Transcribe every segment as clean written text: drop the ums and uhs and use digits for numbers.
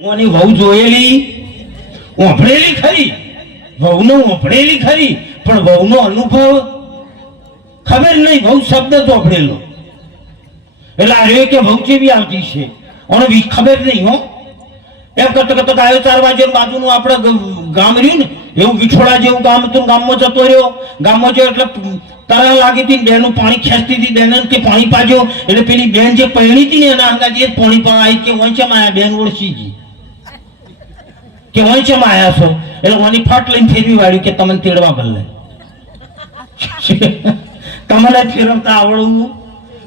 ઓની વહુ જોયેલી ઓભળેલી ખરી, વહુનો ઓભળેલી ખરી, પણ વહુનો અનુભવ ખબર નહીં. વહુ શબ્દ જ ઓભળેલો એટલે આ કે વહુ કેવી આવતી છે અને ખબર નહીં. હો એમ કરતો કરતો આવ્યો 4 વાગે બાજુનું આપણે ગામ રહ્યું ને એવું વિછોડા જેવું ગામ હતું. ગામમાં જતો રહ્યો. ગામમાં જો એટલે તરા લાગી હતી, બેનું પાણી ખેંચતી હતી. બેન કે પાણી પાજો એટલે પેલી બેન જે પહેણી હતી ને એના અંગાજી એ પાણી પાઈ કે વંચમાં આયા. બેન ઓળખી ગઈ કે વંચમાં આયા છો એટલે ઓની ફટ લઈને ફેરવી વાળ્યું કે તમને તેડવા બદલે તમને ફેરવતા આવડવું,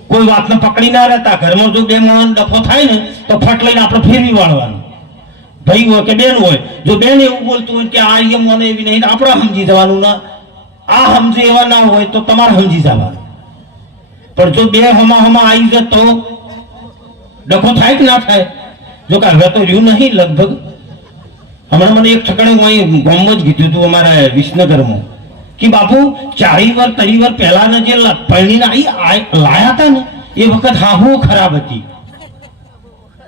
કોઈ વાતને પકડી ના રહેતા. ઘરમાં જો બે માણસ ડફો થાય ને તો ફટ લઈને આપણે ફેરવી વાળવાનું. ભાઈ હોય કે બેન હોય, જો બેન એવું બોલતું હોય કે આ એમ મને એવી નહીં, આપણે સમજી જવાનું. ના આ સમજે એવા ના હોય તો તમારે સમજી જવાનું. પણ જો બે હમા આવી જાય તો ડખો થાય કે ના થાય? જો કે હવે તો રહ્યું નહીં લગભગ. હમણાં મને એક ઠકાણે હું ગામમાં જ કીધું હતું અમારા વિસનગરમાં કે બાપુ 40 વર્ષ 30 વર્ષ પહેલાના જે પરણીને લાયા હતા ને એ વખત હાહુ ખરાબ હતી.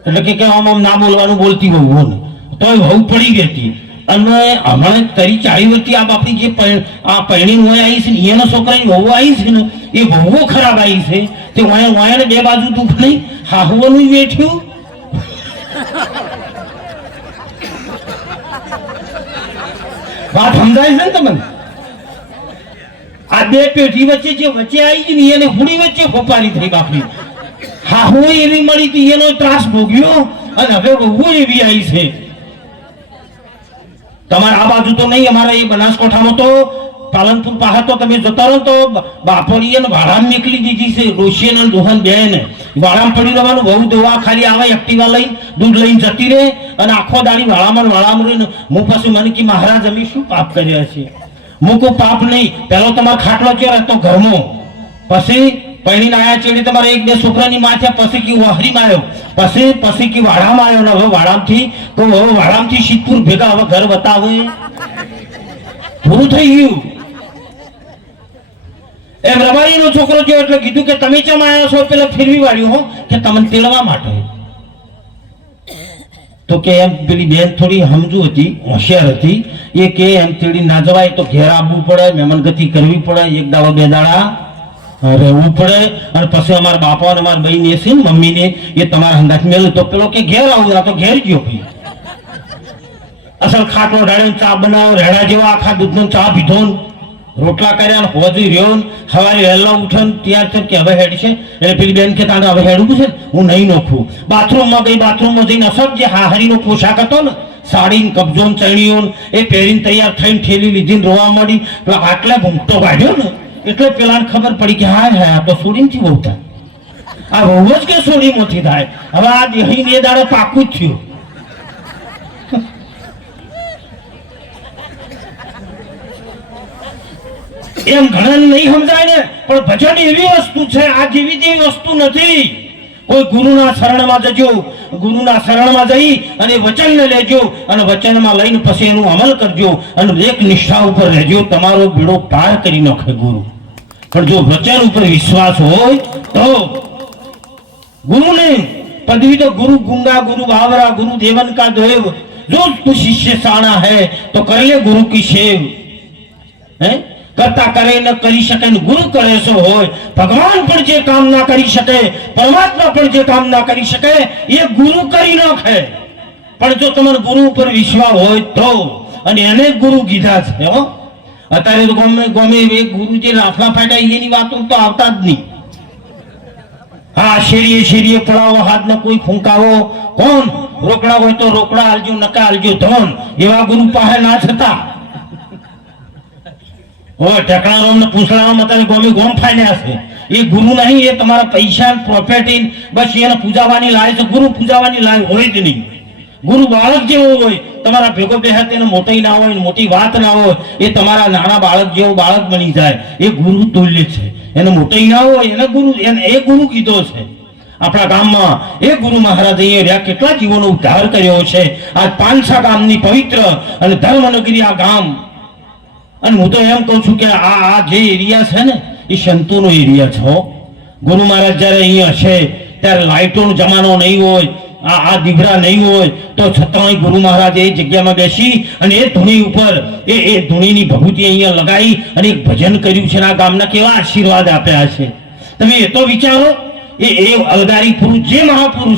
એટલે કે આમ ના બોલવાનું બોલતી વહુ ને તોય વહુ પડી ગઈ હતી. અને હમણાં 30 40 વર્ષથી આ બાપની જે આ પરણી હોય આવી છે ને એના છોકરાની વહુ આવી છે ને એ વહુ ખરાબ આવી છે. તે વાયાને બે બાજુ દુઃખ નહીં, હાહુઓનું વેઠ્યું. વાત સમજાય છે ને તમને? આ બે પેઢી વચ્ચે જે વચ્ચે આવી ગઈ ને એને હુડી વચ્ચે ખોપારી થઈ બાપની. હાહુ એવી મળી હતી એનો ત્રાસ ભોગ્યો અને હવે વહુ એવી આવી છે. તમારે આ બાજુ તો નહીં, અમારા એ બનાસકાંઠામાં તો પાલનપુર પાસે તો તમે જતા રહો તો બાપડીએ વાડામાં નીકળી દીધી છે. રોશિયન અને દોહન બેન વાડામાં પડી રહેવાનું. વહુ દોવા ખાલી આવે એક્ટિવા લઈને દૂધ લઈને જતી રહે અને આખો દાડી વાડામાં રહીને હું પછી મને કે મહારાજ અમે શું પાપ કર્યા છે? હું કોઈ પાપ નહીં. પેલો તમારો ખાટલો ચો રહેતો ઘરમાં, પછી પૈણીને આયા ચેડી તમારે 1-2 છોકરાની માં છે, પછી કે વહરીમાં આવ્યો, પછી કે વાડામાં આવ્યો ને હવે વાડામાંથી સિદ્ધપુર ભેગા હવે ઘર બતાવે. પૂરું થઈ ગયું. એમ રબારીનો છોકરો જો એટલે કીધું કે તમે ચમ આવ્યા છો? પેલા ફેરવી વાળ્યું હો કે તમને તેડવા માટે. તો કે એમ પેલી બેન થોડી સમજુ હતી, હોશિયાર હતી. એ કે એમ તેડી ના જવાય તો ઘેર આવવું પડે, મહેમાનગતિ કરવી પડે, 1 દાડો 2 દાડા રહેવું પડે. અને પછી અમારા બાપા અને અમારા બહેન એ છે ને મમ્મીને એ તમારા હંગાત મેલું તો પેલો કે ઘેર આવું. આ તો ઘેર ગયો ભાઈ. અસલ ખાટલો ઢાળ્યો, ચા બનાવો, રેડા જેવા આખા દૂધનો ચા પીધો, રોટલા કર્યા, હોજી રહ્યો, સવારે વહેલા ઉઠે તૈયાર છે કે હવે હેડ છે. એટલે પેલી બેન કે તારે હવે હેડવું છે હું નહીં નોખું. બાથરૂમમાં ગઈ, બાથરૂમમાં જઈને અસર જે હાહરીનો પોશાક હતો ને સાડી કબજો ચણીઓ એ પહેરીને તૈયાર થઈને ઠેલી લીધીને રોવા માંડી. પેલા આટલા ઘૂમટો કાઢ્યો ને એટલે પેલાને ખબર પડી કે હા આ તો સોડીમાંથી બહુ થાય. આ બહુ જ કે સોડીમાંથી થાય. હવે આ દેહીને એ દાડે પાકું જ થયું. એમ ઘણા નહીં સમજાય ને, પણ ભજન એવી વસ્તુ છે આ જેવી તેવી વસ્તુ નથી. કોઈ ગુરુના શરણમાં જજો, ગુરુના શરણમાં જઈ અને વચનને લેજો અને વચનમાં લઈને પછી એનું અમલ કરજો અને એક નિષ્ઠા ઉપર રહેજો. તમારો બેડો પાર કરી નાખે ગુરુ. પણ જો વચન ઉપર વિશ્વાસ હોય તો ગુરુને પદવી તો ગુરુ ગુંगा गुरु बावरा गुरु देवन का देव जो तू शिष्य साणा है तो कर ले गुरु की सेव. है કરતા કરે ન કરી શકે ને ગુરુ કરે સો હોય. ભગવાન પણ જે કામ ના કરી શકે, પરમાત્મા પણ જે કામ ના કરી શકે એ ગુરુ કરી નાખે. પણ જો તમારો ગુરુ ઉપર વિશ્વાસ હોય તો, અને એને ગુરુ કીધા છે. હો અત્યારે તો ગમે એક ગુરુ જે રાફડા ફાટ્યા એની વાતો તો આવતા જ નહીં. હા શેરીએ પડાવો, હાથને કોઈ ફૂંકાવો, કોણ રોકડા હોય તો રોકડા આલજો, નકા આલજો ધોન, એવા ગુરુ પાસે ના થતા. ઢકણા રોમને પૂછડામાં અત્યારે ગોમ ફાડ્યા છે. એ ગુરુ નહીં, એ તમારા પૈસા પ્રોપર્ટી બસ એને પૂજાવાની લાય છે. ગુરુ પૂજાવાની લાય હોય જ નહીં. ગુરુ બાળક જેવો હોય, તમારા ભેગો બેહાત એને મોટી ના હોય, મોટી વાત ના હોય, એ તમારા નાના બાળક જેવો બાળક બની જાય. એ ગુરુ તુલ્ય છે. એને મોટી ના હોય એને ગુરુ, એ ગુરુ કીધો છે. આપણા ગામમાં એ ગુરુ મહારાજ અહીંયા રહ્યા, કેટલા જીવોનો ઉદ્ધાર કર્યો છે. આ પાંચસા ગામની પવિત્ર અને ધર્મનગરી આ ગામ. અને હું તો એમ કહું છું કે આ જે એરિયા છે ને એ સંતોનો એરિયા છે. ગુરુ મહારાજ જ્યારે અહીંયા હશે ત્યારે લાઇટોનો જમાનો નહીં હોય, આ દીવડા નહીં હોય તો છતાંય ગુરુ મહારાજે એ જગ્યામાં બેસી અને એ ધૂણી ઉપર એ ધૂણીની ભભૂતિ અહીંયા લગાવી અને એક ભજન કર્યું છે અને આ ગામના કેવા આશીર્વાદ આપ્યા છે. તમે એ તો વિચારો, એ અલગારી પુરુષ જે મહાપુરુષ